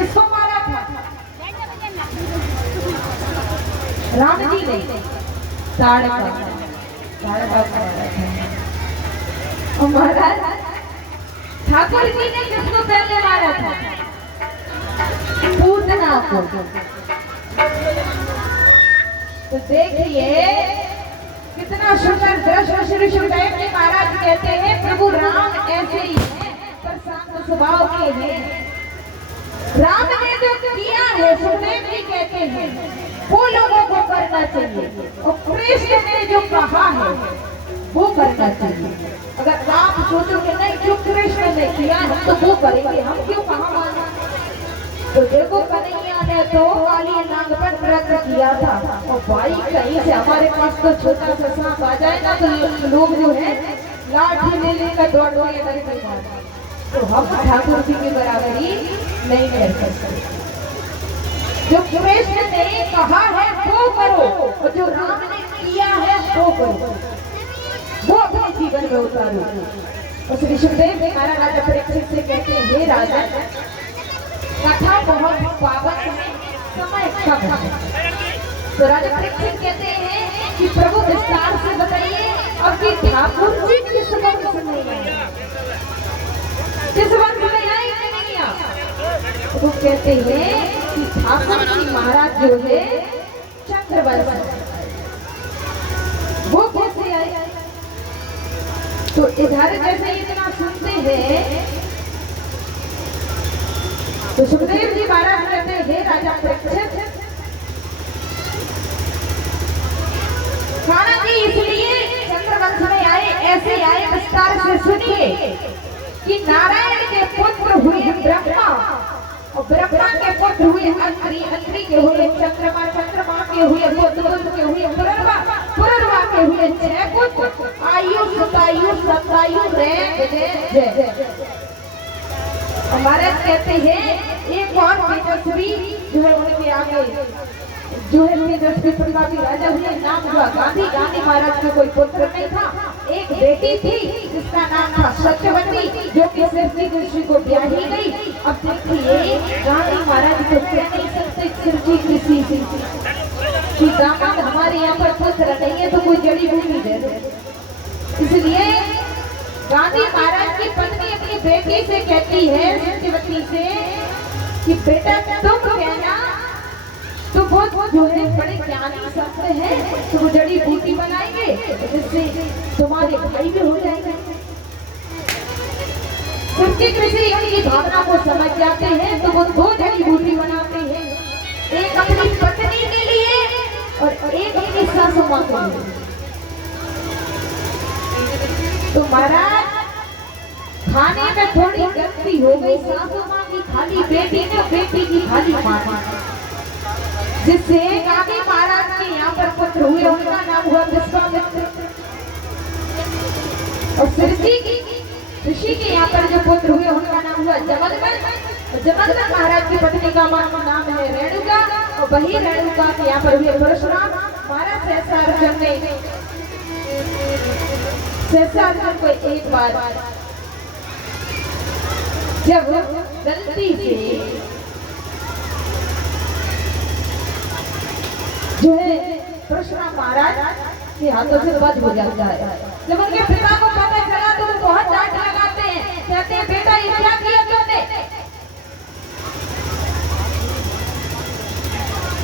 किसको मारा था? राम जी ने ताड़का मारा था। महाराज ठाकुर जी ने किसको पहले मारा था? पूतना को। तो देखिए कितना सुंदर दृश्य। श्री सुखदेव जी महाराज कहते हैं प्रभु राम ऐसे ही हैं, पर शांत स्वभाव के हैं। राम ने जो किया है, सुखदेव जी कहते हैं वो लोगों को करना चाहिए, और कृष्ण ने जो कहा है वो करना चाहिए। अगर आप सोचोगे नहीं जो कृष्ण ने किया हम तो वो करेंगे, हम क्यों कहाँ माने? तो देखो कन्हैया ने तो काली नाग पर नृत्य किया था, और भाई कहीं से हमारे पास तो छोटा सा सांप आ जाए ना तो लोग जो है लाठी ले लेकर दौड़ करके मारते। तो हम ठाकुर जी की बराबरी नहीं कर सकते। जो कृष्ण ने कहा है वो करो, और जो राम ने किया है वो करो, वो अपने जीवन में उतारो। और श्री सुखदेव महाराज राजा परीक्षित से कहते हैं हे राजा, कथा बहुत पावन है, समय कम है। तो राजा परीक्षित कहते हैं कि प्रभु विस्तार से बताइए और कि ठाकुर जी किस वंश में आए, किस वंश में आए कन्हैया? तो कहते हैं कि ठाकुर जी महाराज जो है चंद्रवंश, वो कैसे आए? तो इधर जैसे इतना सुनते हैं तो सुखदेव जी महाराज कहते हैं हे राजा परीक्षित, महाराज जी इसलिए चंद्रवंश में आए, ऐसे आए विस्तार से सुनिए कि नारायण के पुत्र हुए ब्रह्मा, और ब्रह्मा के पुत्र हुए अंत्री, अंत्री के हुए चंद्रमा, चंद्रमा के हुए बुध, बुध के हुए पुरर्वा, पुरर्वा के हुए छह पुत्र आयु, सुतायु, सतायु, जय। महाराज कहते हैं एक और तेजस्वी जो है उनके आगे जो है तेजस्वी प्रतापी राजा हुए, नाम हुआ गांधी। गांधी महाराज का कोई पुत्र नहीं था, एक बेटी थी जिसका नाम था सत्यवती, जो कि सिरजी ऋषि को ब्याही गई। अब देखिए गांधी महाराज को कह नहीं सकते सिरजी ऋषि कि दामाद हमारे यहाँ पर पुत्र नहीं है तो कोई जड़ी बूटी दे दे। इसलिए गांधी महाराज की पत्नी अपनी बेटी से कहती है सत्यवती से कि बेटा तुम कहना तो बहुत जो है बड़े ज्ञानी संत हैं, तो वो जड़ी बूटी बनाएंगे जिससे तुम्हारे भाई भी हो जाएंगे। सत्य कृषि उनकी भावना को समझ जाते हैं तो वो दो जड़ी बूटी बनाते हैं, एक अपनी पत्नी के लिए और एक अपनी सासू माँ के लिए। तो महाराज खाने में थोड़ी गलती हो गई, सासू माँ की खाली बेटी ने, बेटी की खाली माँ, जिससे गांधी महाराज के यहाँ पर पुत्र हुए, उनका नाम हुआ विश्वामित्र। और ऋषि के यहाँ पर जो पुत्र हुए उनका नाम हुआ जमदग्नि। जमदग्नि महाराज की पत्नी का नाम है रेणुका, और वही रेणुका के यहाँ पर हुए परशुराम। महाराज सहस्रार्जुन को एक बार जब गलती से जो है परशुराम महाराज के हाथों से वध हो जाता है, जब उनके पिता को पता चला तो वो बहुत डांट लगाते हैं, कहते हैं बेटा ये क्या किया तुमने?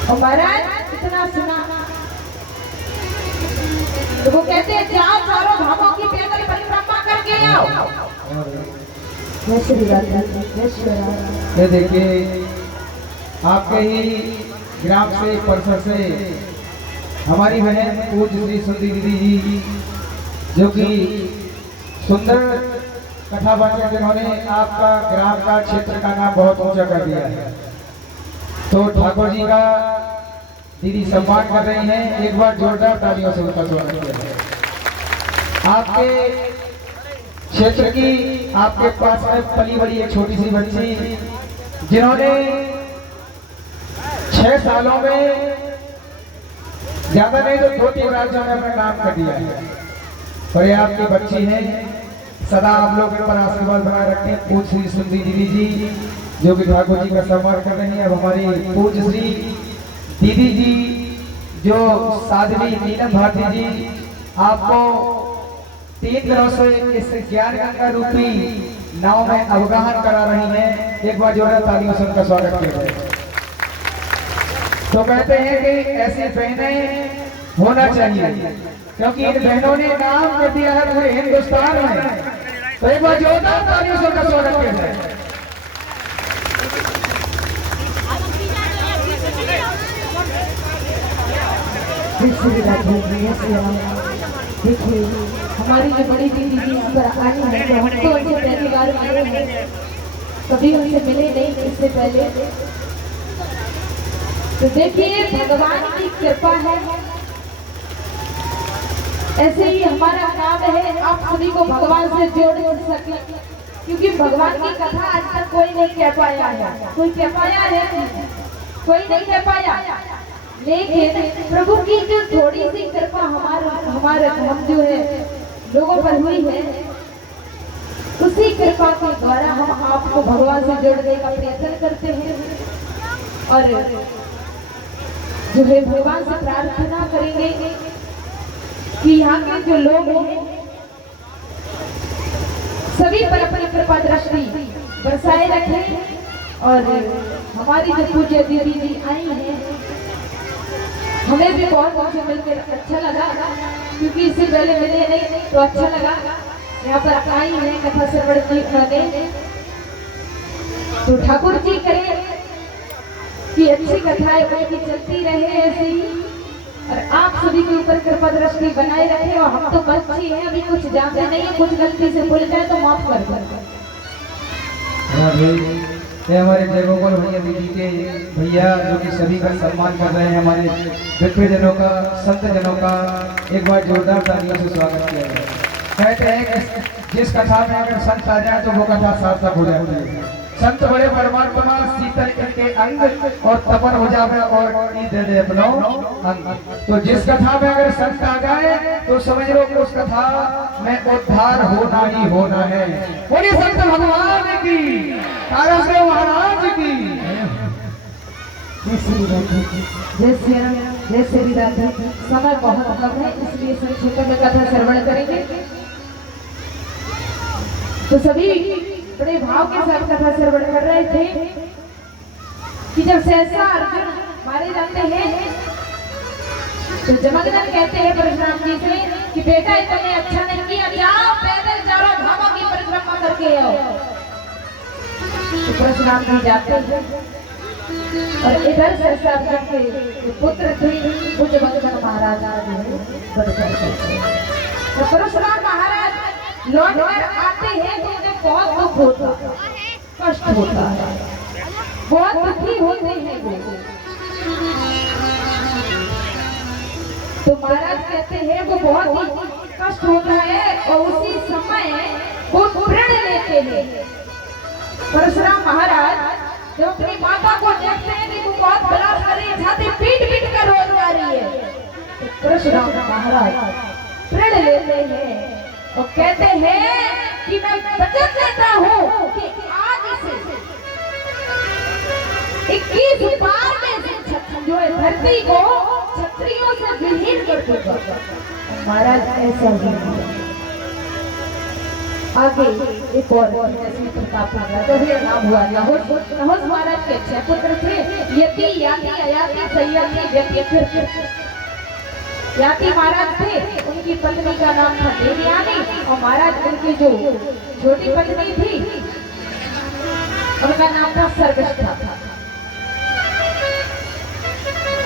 और महाराज इतना सुना तो वो कहते हैं जाओ चारों धामों की पैदल परिक्रमा करके आओ। ये देखिए आपके ही ग्राम से परिसर से हमारी बहन पूज्य श्री सुंदरी दीदी जी जो कि सुंदर कथावाचक जिन्होंने आपका ग्राम का क्षेत्र का नाम बहुत ऊंचा कर दिया है, तो ठाकुर जी का दीदी सम्मान कर रही हैं। एक बार जोरदार तालियों से उनका स्वागत किया। आपके क्षेत्र की आपके पास में पली बड़ी एक छोटी सी बच्ची जिन्होंने 6 सालों में ज्यादा नहीं तो 2-3 राज्यों में अपना नाम कर दिया है, और ये आपकी बच्ची है। सदा आप लोग इन पर आशीर्वाद बनाए रखते हैं। पूज्य श्री सुंदरी दीदी जी जो कि ठाकुर जी का सम्मान कर रही है। अब हमारी पूज्य श्री दीदी जी जो साध्वी नीलम भारती जी आपको 3 दिनों से इस ज्ञान गंगा रूपी नाव में अवगाहन करा रही हैं। एक बार जोरदार तालियों से उनका स्वागत किया जाए। तो कहते हैं कि ऐसी बहनें होना चाहिए, क्योंकि इन बहनों ने नाम कर दिया है पूरे हिंदुस्तान में। तो एक बार जोरदार तालियों से उनका स्वागत किया जाए। देखिए हमारी जो बड़ी दीदी जी यहाँ पर आई है, तो हम तो उनसे पहली बार मिले हैं, कभी उनसे मिले नहीं इससे पहले। तो देखिए भगवान की कृपा है, ऐसे ही हमारा काम है आप सभी को भगवान से जोड़ सके, क्योंकि भगवान की कथा आज तक कोई नहीं कह पाया है। कोई कह पाया है? कोई नहीं कह पाया। लेकिन प्रभु की जो थोड़ी सी कृपा हमारे हम जो है लोगों पर हुई है, उसी कृपा के द्वारा हम आपको भगवान से जोड़ने का प्रयत्न करते हैं। और जो है भगवान से प्रार्थना करेंगे कि यहाँ के जो लोग हैं सभी पर अपनी कृपा दृष्टि बरसाए रखें। और हमारी जो पूज्य दीदी जी आई हैं, हमें भी बहुत उनसे मिलकर अच्छा लगा, क्योंकि इससे पहले मिले नहीं तो अच्छा लगा। यहाँ पर आई है कथा श्रवण की उन्होंने, तो ठाकुर जी करें कि अच्छी कथाएं उनकी चलती रहे ऐसे ही, और आप सभी के ऊपर कृपा दृष्टि बनाए रखे। और हम तो बच्चे हैं, अभी कुछ जानते नहीं है, कुछ गलती से भूल जाए तो माफ कर दो। ये हमारे जय गोपाल भैया दीदी के भैया जो कि सभी का सम्मान कर रहे हैं, हमारे विद्वजनों का, संत जनों का एक बार जोरदार तालियों से स्वागत किया जाए। कहते हैं कि जिस कथा में अगर संत आ जाए तो वो कथा सार्थक हो जाती है। संत बड़े परमात्मा शीतल इनके अंग और तपन हो जावे और दे दे अपनो अंग। तो जिस कथा में अगर संत आ जाए तो समझ लो कि उस कथा में उद्धार होना ही होना है। बोलिए संत भगवान की, तारक महाराज की। जय श्री राधे, जय श्री राम, जय श्री राधे। समय बहुत कम है, इसलिए संक्षेप में कथा श्रवण करेंगे। तो सभी बड़े भाव के साथ कथा श्रवण कर रहे थे कि जब सहसा अर्जुन मारे जाते हैं तो जमदग्नि कहते हैं परशुराम जी से कि बेटा इतने अच्छा नहीं किया, जाओ पैदल चारों धामों की परिक्रमा करके आओ। तो परशुराम जी जाते हैं और इधर सहसा अर्जुन के पुत्र थे वो जमदग्नि महाराज तो परशुराम महाराज लौट कर आते हैं तो उन्हें बहुत दुख होता है, कष्ट होता है, बहुत दुखी होते हैं वो। तो महाराज कहते हैं वो बहुत ही कष्ट होता है और उसी समय वो प्रण लेते हैं। परशुराम महाराज जब अपनी माता को देखते हैं कि वो बहुत बलात्कार कर रही है, छाती पीट पीट कर रो रही है, तो परशुराम महाराज प्रण लेते हैं और कहते हैं कि मैं वचन देता हूँ कि आज से 21 बार में जो है धरती को क्षत्रियों से विलीन कर दूंगा। महाराज ऐसा ही आगे एक और प्रताप तो भी नाम हुआ नहुष महाराज के 6 पुत्र थे, यति याति अयाति सयाति व्यति फिर याति महाराज थे, उनकी पत्नी का नाम था देवयानी और महाराज उनकी जो छोटी पत्नी थी उनका नाम था सर्वष्ठा।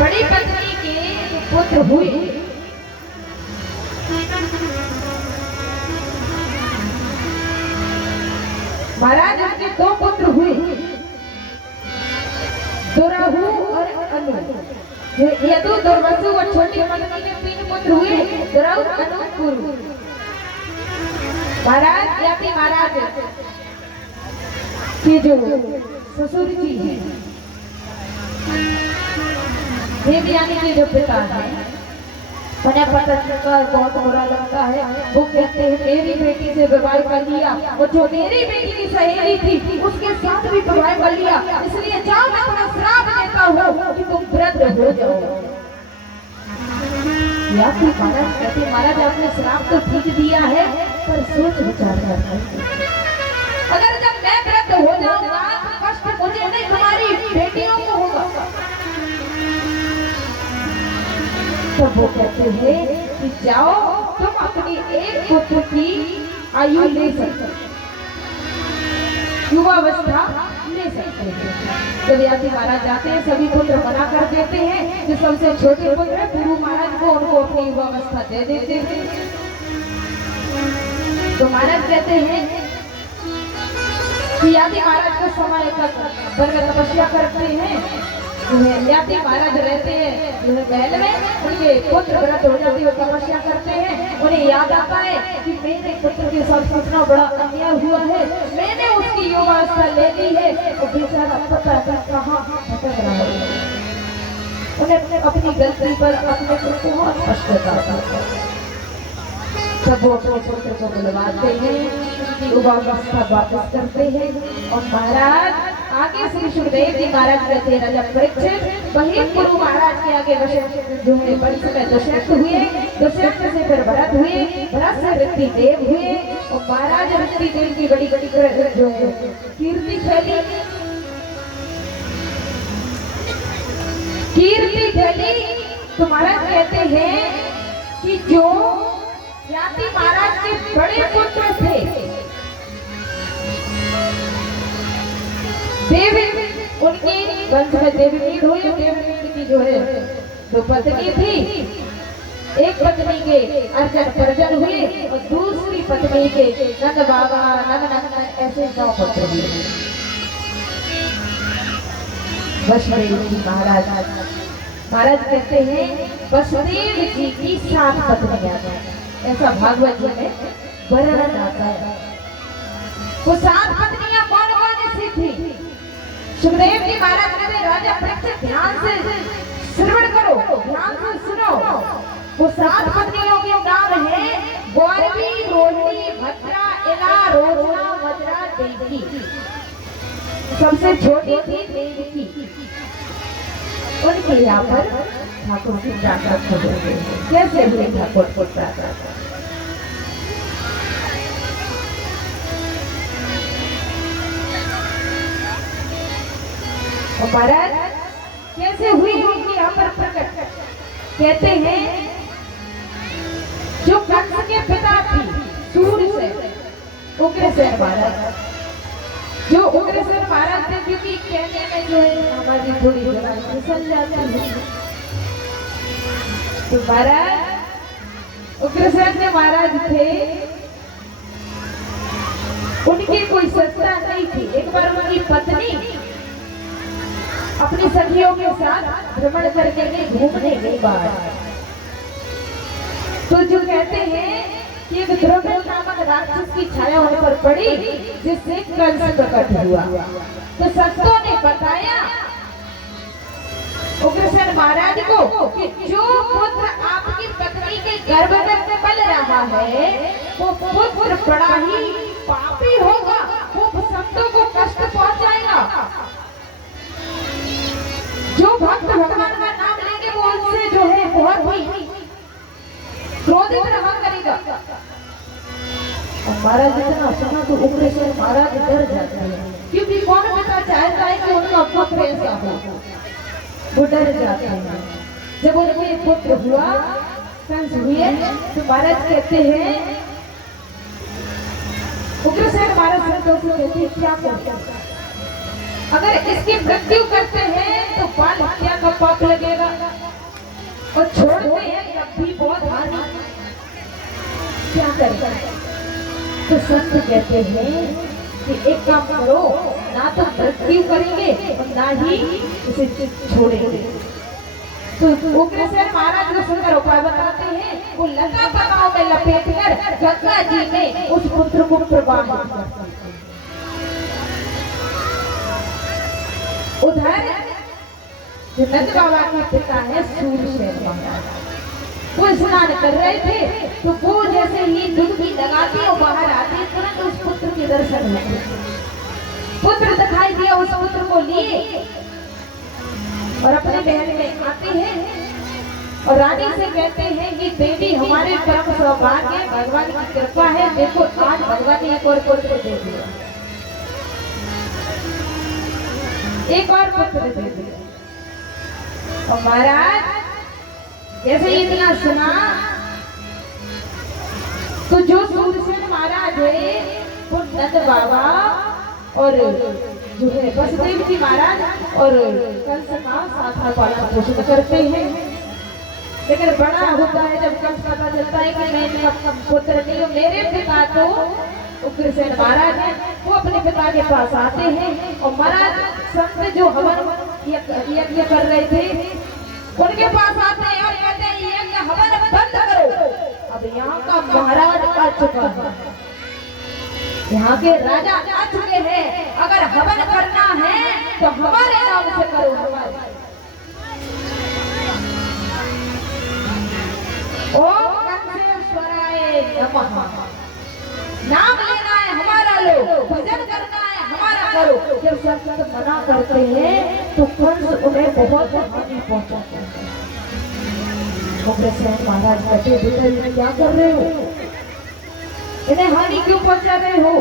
बड़ी पत्नी के पुत्र हुए महाराज, उनके 2 पुत्र हुए दुराहु और अनु। यदु दुर्वसु और छोटी पत्नी के 3 पुत्र हुए दुराहु अनु कुरु। महाराज याति महाराज के जो ससुर जी हैं, देवयानी के जो पिता हैं, उन्हें पता चलकर बहुत बुरा लगता है। वो कहते हैं मेरी बेटी से विवाह कर लिया, और जो मेरी बेटी की सहेली थी उसके साथ भी विवाह कर लिया, इसलिए जाओ मैं तुम्हें श्राप देता हूँ कि तुम वृद्ध हो जाओ। या फिर महाराज कहते महाराज आपने श्राप तो ठीक दिया है, पर सोच विचार कर अगर जब मैं वृद्ध हो जाऊंगा तो कष्ट मुझे नहीं तुम्हारी बेटियों को होगा। तो वो कहते हैं कि जाओ तुम अपनी एक पुत्र की आयु ले सकते, युवावस्था ले सकते हैं। जब याति महाराज जाते हैं सभी पुत्र मना कर देते हैं, जो सबसे छोटे पुत्र गुरु महाराज को उनको अपनी युवावस्था दे देते हैं। तो महाराज कहते हैं कि याति महाराज को समय तक वर्ग तपस्या करते हैं। याति महाराज रहते हैं महल में, उनके पुत्र व्रत हो जाते हैं, तपस्या करते हैं। उन्हें याद आता है कि मेरे पुत्र के साथ कितना बड़ा अन्याय हुआ है, मैंने उसकी युवावस्था ले ली है, और बेचारा पता है कहाँ भटक रहा है। उन्हें अपनी गलती पर अपने को बहुत पछताता है। सब वो अपने पुत्र को बुलवाते हैं, उनकी युवावस्था वापस करते हैं। और महाराज आगे श्री सुखदेव जी महाराज रहते राजा परीक्षित वही गुरु महाराज के आगे वशिष्ठ जो है बड़े समय दशरथ हुए, दशरथ से फिर भरत हुए, भरत से ऋद्धिदेव हुए, और महाराज ऋद्धिदेव की बड़ी बड़ी जो है कीर्ति फैली, कीर्ति फैली। तो महाराज कहते हैं कि जो याति महाराज के बड़े पुत्र थे देवी, उनकी वंश में देवमीढ़ हुई। देवमीढ़ की जो है दो पत्नी थी, एक पत्नी के अर्जन परजन हुए और दूसरी पत्नी के नंद बाबा नंद ऐसे 9 पुत्र हुए। वसुदेव जी महाराज कहते हैं वसुदेव जी की 7 पत्नियां हैं, ऐसा भागवत जी में वर्णन आता है। वो 7 पत्नियां कौन कौन सी थी? सुखदेव जी महाराज कहते राजा परीक्षित ध्यान से श्रवण करो, ध्यान से सुनो। वो 7 पत्नियों के नाम है गौरवी, रोहिणी, भद्रा, इला, रोचना, वज्रा, देवकी। सबसे छोटी थी देवकी। उनके यहाँ पर ठाकुर की प्रार्थना हो गई। कैसे हुए ठाकुर को प्रार्थना? महाराज कैसे हुई उनकी यहाँ पर प्रकट? कहते हैं जो कंस के पिता थी सूर्यसेन, उग्रसेन महाराज, जो उग्रसेन महाराज थे, क्योंकि कहने में जो है हमारी थोड़ी जबान फिसल जाती है। तो महाराज उग्रसेन जो महाराज थे उनकी कोई सत्ता नहीं थी। एक बार उनकी पत्नी अपनी सखियों के साथ भ्रमण करने के घूमने गई बाहर, तो जो कहते हैं कि एक द्रौपदी नामक राक्षस की छाया उन पर पड़ी, जिससे कंस प्रकट हुआ। तो संतों ने बताया उग्रसेन महाराज को कि जो पुत्र आपकी पत्नी के गर्भ में पल रहा है वो पुत्र बड़ा ही पापी होगा, वो संतों को कष्ट पहुंचाएगा। जो भक्त भगवान का नाम लेंगे वो उनसे जो है बहुत ही क्रोधित रहा करेगा। और महाराज इतना सुना तो उग्रसेन महाराज डर जाते हैं, क्योंकि कौन पिता चाहता है कि उनका पुत्र ऐसा हो, वो डर जाते हैं। जब उनके पुत्र हुआ कंस हुए तो महाराज कहते हैं उग्रसेन महाराज संतों को कहते हैं क्या करते, अगर इसकी मृत्यु करते हैं तो बाल हत्या का पाप लगेगा, और छोड़ते हैं तब भी बहुत हानि, क्या करें? तो संत कहते हैं कि एक काम करो, ना तो मृत्यु करेंगे और ना ही इसे छोड़ेंगे। तो उग्रसेन महाराज को सुंदर उपाय बताते हैं। वो लता पताओं में लपेटकर गंगा जी में उस पुत्र को प्रवाहित करते हैं। उधर जो नंद बाबा के पिता है सूर्यसेन महाराज, वो स्नान कर रहे थे तो वो जैसे ही डुबकी लगाती और बाहर आती तुरंत उस पुत्र के दर्शन हुए। पुत्र दिखाई दिया, उस पुत्र को लिए और अपने महल में आते हैं और रानी से कहते हैं कि देवी हमारे परम सौभाग्य है, भगवान की कृपा है, देखो आज भगवान ने एक और पुत्र दे दिया, एक और पुत्र दे दिया। और महाराज जैसे ही इतना सुना तो जो सूरसेन महाराज है वो नंद बाबा और जो है वसुदेव जी महाराज और कंस का साथ पालन पोषण करते हैं। लेकिन बड़ा होता है जब कंस पता चलता है कि मैं इनका पुत्र नहीं हूँ, मेरे पिता तो उग्रसेन महाराज है, वो अपने पिता के पास आते हैं और महाराज संत जो हवन यज्ञ कर रहे थे उनके पास आते हैं और कहते हैं यज्ञ हवन बंद करो, अब यहाँ का महाराज आ चुका है, यहाँ के राजा आ चुके हैं, अगर हवन करना है तो हमारे नाम से करो। हमारे ओम कंसेश्वराय नमः, नाम लेना है हमारा लो, भजन करना है हमारा करो। जब संत मना करते हैं तो कंस उन्हें बहुत हानि पहुंचाते हैं। उग्रसेन महाराज कहते बेटा ये क्या कर रहे हो, इन्हें हानि क्यों पहुंचा रहे हो।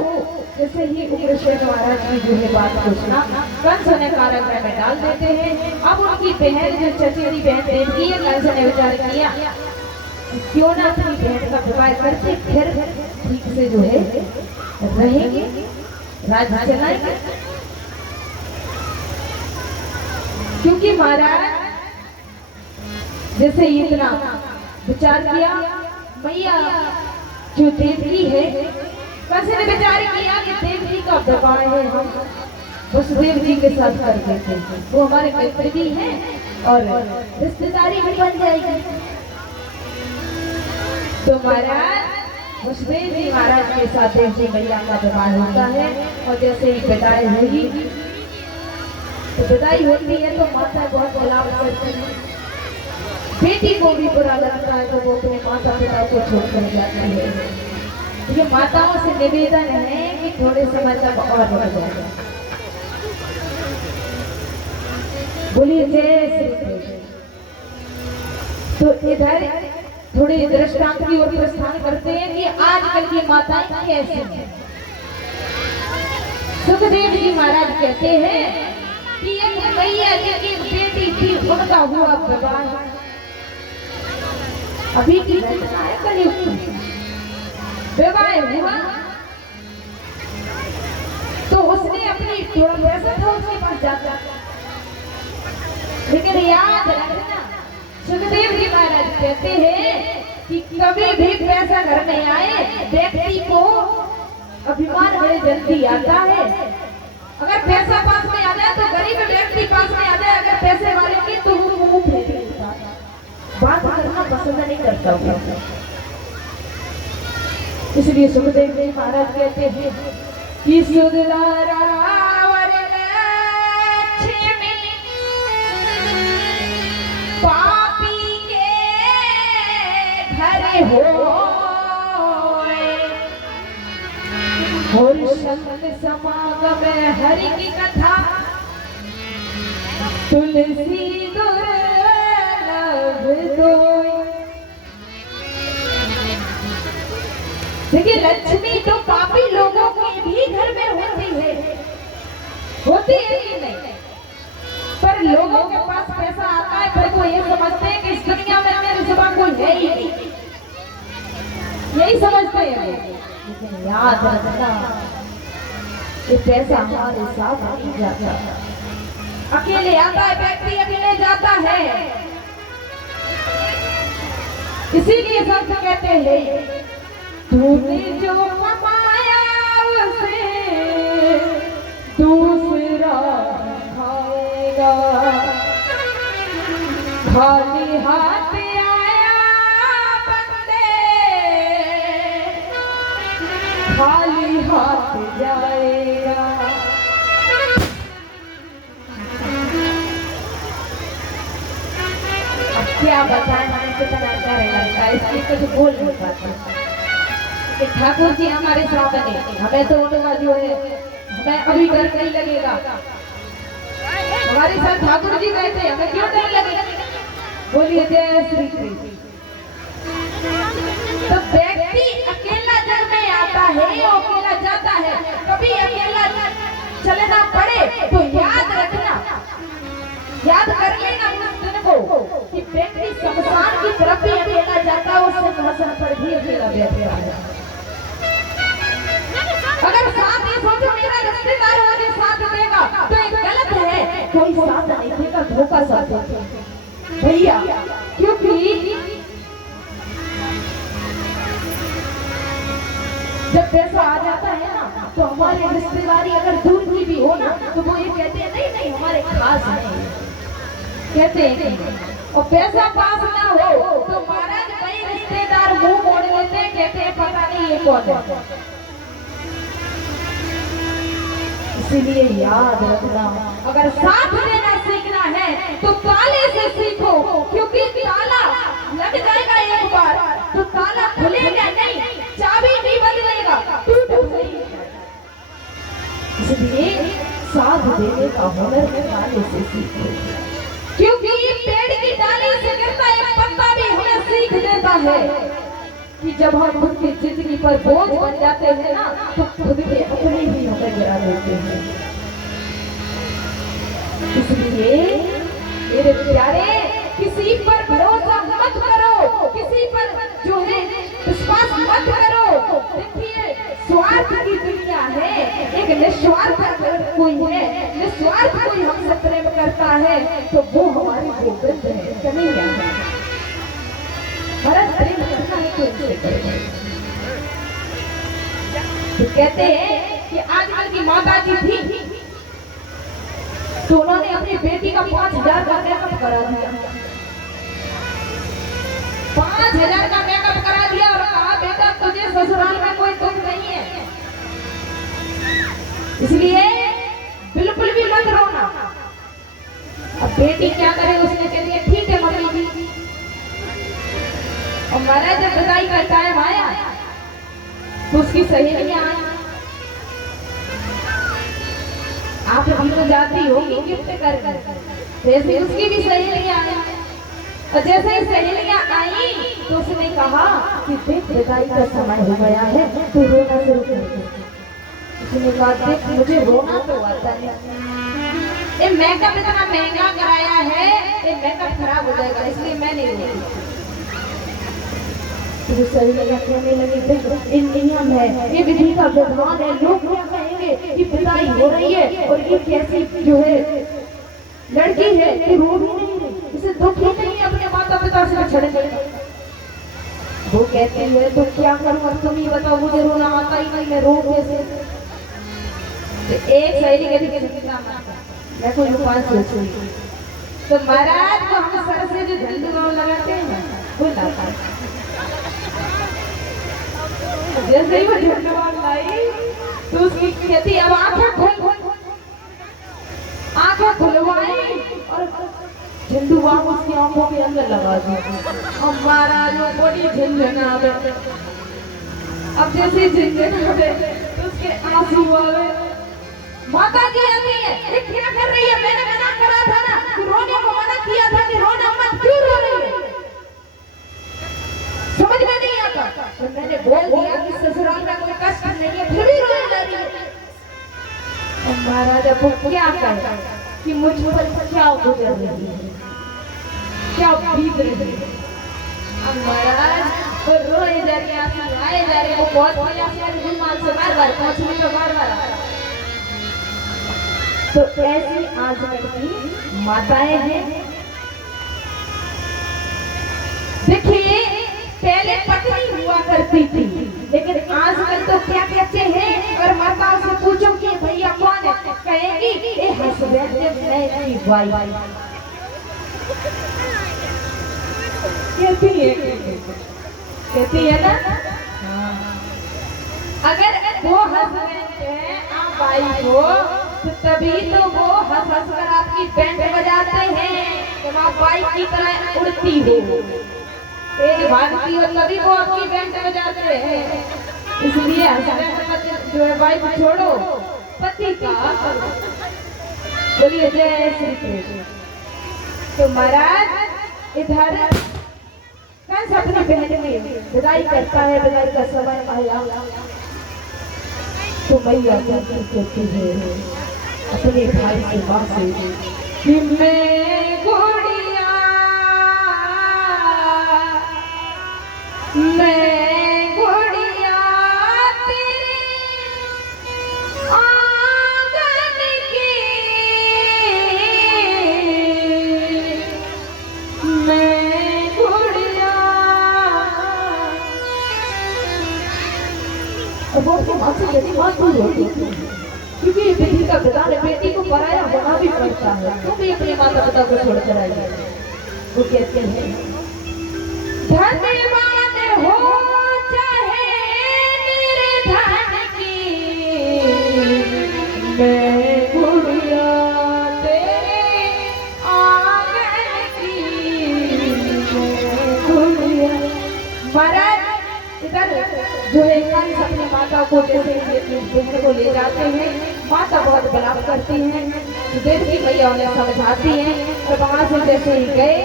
जैसे ही उग्रसेन महाराज की जो है बात को सुना कंस उन्हें कारागृह में डाल देते हैं। अब उनकी बहन जो चचेरी बहन देवकी है, कंस ने विचार किया क्यों ना अपनी बहन का विवाह करके फिर ठीक से जो है रहेंगे, राज्य चलाएंगे। क्योंकि महाराज जैसे इतना विचार किया, मैया जो देवकी है कंस ने विचार किया कि देवकी का विवाह है हम वसुदेव जी के साथ कर देते हैं, वो हमारे मित्र भी हैं और रिश्तेदारी भी बन जाएगी। तो महाराज वसुदेव जी महाराज के साथ देवकी मैया का विवाह होता है और जैसे ही विदाई हुई तो विदाई होती है तो माता बहुत विलाप करती है, बेटी को भी बुरा लगता है तो वो अपने माता पिता को छोड़कर जाती है। ये माताओं से निवेदन है कि थोड़े समय तक और बढ़ जाए। बोलिए जय श्री कृष्ण। तो इधर थोड़ी दृष्टांत की ओर प्रस्थान करते हैं कि आजकल की माताएं कैसी हैं। सुखदेव जी महाराज कहते हैं कि एक मैया जी की बेटी थी, उनका हुआ विवाह, अभी की घटना है, कलयुग की विवाह हुआ तो उसने अपनी थोड़ा पैसा था उसके पास जाता, लेकिन याद रखना सुखदेव जी महाराज कहते हैं कि कभी भी पैसा घर में आए व्यक्ति को अभिमान बड़े जल्दी आता है। अगर पैसा पास में आ जाए तो गरीब व्यक्ति पास में आ जाए, अगर पैसे वाले की तो वो मुंह फेर देता, बात करना पसंद नहीं करता हूँ। इसलिए सुखदेव जी महाराज कहते हैं कि सुधरावर लक्ष्मी पापी के घर हो और संत समागम हरि की कथा तुलसी दुर्लभ दोई। देखिए लक्ष्मी तो पापी लोगों के भी घर में होती है कि नहीं, पर लोगों के पास पैसा आता है पर वो ये समझते हैं कि इस दुनिया में मेरे सिवा कोई है ही नहीं, यही समझते हैं। लेकिन याद रखना ये पैसा हमारे साथ नहीं जाता, अकेले आता है व्यक्ति, अकेले जाता है। इसीलिए संत कहते हैं तूने जो कमाया उसे दूसरा खाएगा, खाली हाथ आया बंदे खाली हाथ जाएगा। अब क्या बताएं कितना डर लगता है, इसलिए कुछ बोल नहीं पाते कि ठाकुर जी हमारे सामने, हमें तो उनका जो है हमें अभी डर नहीं लगेगा। हमारे साथ ठाकुर जी कहते हैं हमें क्यों डर लगेगा। बोलिए जय श्री कृष्ण। तो व्यक्ति अकेला जब में आता है, अकेला जाता है, कभी अकेला चलना पड़े तो याद रखना, याद कर लेना उस दिन को कि व्यक्ति शमशान की तरफ भी अकेला जाता है, उस सिंहासन पर भी अकेला बैठता है। अगर साथ ये सोचो मेरा रिश्तेदार मुझे साथ देगा तो एक गलत है, कोई साथ नहीं देगा, धोखा साथ देगा भैया। क्योंकि जब पैसा आ जाता है ना तो हमारे रिश्तेदारी अगर दूर की भी हो ना तो वो ये कहते हैं नहीं नहीं हमारे खास है, कहते हैं। और पैसा पास ना हो तो महाराज कई रिश्तेदार मुंह मोड़ लेते हैं, कहते हैं पता नहीं ये कौन है। इसीलिए याद रखना, अगर साथ देना सीखना है तो ताले से सीखो, क्योंकि ताला लग जाएगा एक बार तो ताला खुलेगा नहीं, चाबी नहीं बदलेगा, टूट जाएगा। इसलिए साथ देने का हुनर ताले से सीखो, क्योंकि पेड़ की डाली से गिरता एक पत्ता भी हमें सीख देता है कि जब हम खुद की जिंदगी पर बोझ बन जाते हैं ना तो खुद के अपने ही हमें गिरा देते हैं। इसलिए मेरे प्यारे किसी पर भरोसा मत करो, किसी पर जो है विश्वास मत करो। देखिए स्वार्थ की दुनिया है, एक निस्वार्थ अगर कोई है, निस्वार्थ कोई हमसे प्रेम करता है तो वो हमारी गोविंद है, कन्हैया है। भरत प्रेम करना है तो इनसे करो। तो कहते हैं कि आजकल की माता जी थी तो उन्होंने अपनी बेटी का 5000 का मेकअप करा दिया, 5000 का मेकअप करा दिया और कहा बेटा तुझे ससुराल में कोई दुख नहीं है, इसलिए बिल्कुल भी मत रोना। अब बेटी क्या करे, उसने कह दिया ठीक है मम्मी जी। और महाराज जब विदाई का टाइम आया तो उसकी सहेलियां आई, आप भी तो जाती होगी गिफ्ट करके, जैसे उसकी भी सहेलियां आई और जैसे ही सहेलियां आई तो उसने कहा कि देख विदाई का समय हो गया है तो रोना शुरू कर दे। उसने कहा देख मुझे रोना तो आता है, ये मेकअप इतना महंगा कराया है, ये मेकअप खराब हो जाएगा इसलिए मैं नहीं रोती। तो सहेलियां कहने लगी देख इन नियम है, ये विधि का विधान है, लोग क्या कहेंगे कि विदाई हो रही है और ये कैसी जो है लड़की है, ये रो भी नहीं रही, इसे दुख ही नहीं है अपने माता पिता से छड़ने। वो कहती है तो क्या करूं, तुम ही बताओ, मुझे रोना आता ही नहीं, मैं रो कैसे। तो एक सहेली कहती है मैं कोई उपाय सोचूं। तो महाराज को हम सर से जो झंडू लगाते हैं ना वो लाता है, जैसे ही वो झंडवाल लाई तो उसकी कहती अब आंखें खुलवाई और झंडुआ उसकी आंखों के अंदर लगा दिया। अब महाराज वो बड़ी झंझना आवे, अब जैसे झंझना आवे तो उसके आंसू आवे। माता जी आती है, ये क्या कर रही है, मैंने मना करा था ना, रोने को मना किया था कि रोना मत, क्यों रो रही है, समझ में नहीं आता। तो मैंने बोल दिया कि ससुराल में कोई कष्ट नहीं है, फिर भी रोने लगी। और महाराजा को क्या कहे कि मुझ पर क्या गुजर रही है, क्या बीत रही है। अब महाराज वो रोए जा रही, आंसू आए जा रहे, वो बहुत रुमाल से बार-बार पहुंचने का बार-बार आ रहा। तो ऐसी आजकल की माताएं हैं। देखिए पहले पत्नी हुआ करती थी, लेकिन आजकल तो क्या कहते हैं, अगर माताओं से पूछो कि भैया कौन है, कहेंगी ये हस्बैंड है की वाइफ। कहती है ना, अगर वो हस्बैंड है आप वाइफ हो तो तभी तो वो हंस हंस कर आपकी बैंड बजाते हैं, जब आप वाइफ की तरह उड़ती हो। तेज भागती हो तभी वो आपकी बैंड बजाते हैं। इसलिए हस्बैंड मत जो है वाइफ छोड़ो, पति का बोलिए जय श्री कृष्ण। तो महाराज इधर कंस अपनी बहन में विदाई करता है, विदाई का समय आया तो मैया कहती है अपने भाई से मां से कि मैं गुड़िया, मैं गुड़िया तेरे आंगन की, मैं गुड़िया। वो अपनी माँ से कहती माँ तू रोती क्योंकि बेटी का प्रदान बेटी को पराया होना भी पड़ता है, तो भी अपनी माता पिता को छोड़ कर आई। वो कहते हैं धन्यवान हो चाहे निर्धन की, मैं गुड़िया तेरे आंगन की, मैं गुड़िया। महाराज इधर जो है कंस अपनी माता को जैसे बहन को ले जाते हैं, माता बहुत विलाप करती है, देव की मैया उन्हें समझाती है। तो वहां से जैसे ही गए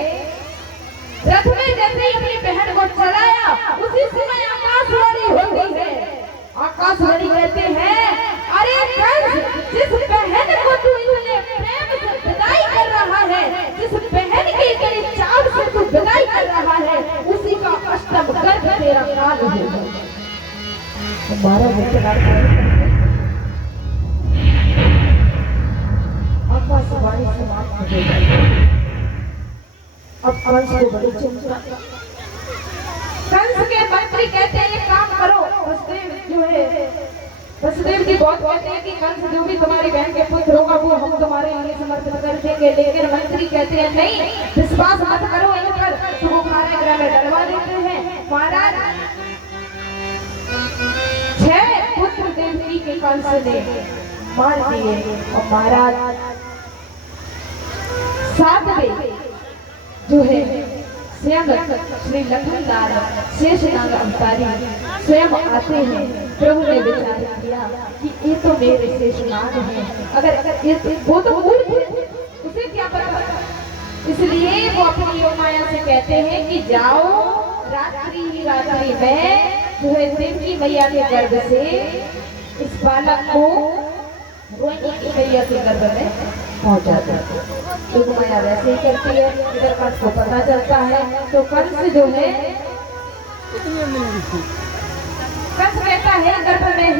रथ में, जैसे ही अपनी बहन को चलाया उसी समय आकाशवाणी होती है। आकाशवाणी कहते हैं अरे कंस, जिस बहन को तू इतने प्रेम से विदाई कर रहा है, जिस बहन के इतने चाव से तू विदाई कर रहा है, उसी का अष्टम गर्भ तेरा काल होगा। हमारा आकाशवाणी समाप्त हो गई। अब कंस को बड़ी चिंता। कंस के मंत्री कहते हैं एक काम करो, वसुदेव जो है वसुदेव जी बहुत कहते हैं कि कंस जो भी तुम्हारी बहन के पुत्र होगा वो हम तुम्हारे लिए समर्पित कर देंगे, लेकिन मंत्री कहते हैं नहीं, विश्वास मत करो इन पर, तो वो कारागृह में डलवा देते हैं। महाराज 6 पुत्र देवकी के कंस ने मार दिए और महाराज 7वें जो है स्वयं श्री लखनलाल शेषनाग अवतारी स्वयं आते हैं। प्रभु ने विचार किया कि ये तो मेरे शेषनाग हैं, अगर वो तो उसे क्या पता, इसलिए वो अपनी योग माया से कहते हैं कि जाओ रात्रि में जो है देवकी मैया के गर्भ से इस बालक को रोहिणी की मैया के गर्भ में पहुंचा देते। योग माया वैसे ही करती है। इधर कंस को पता चलता है तो कंस जो है कंस कहता है गर्भ में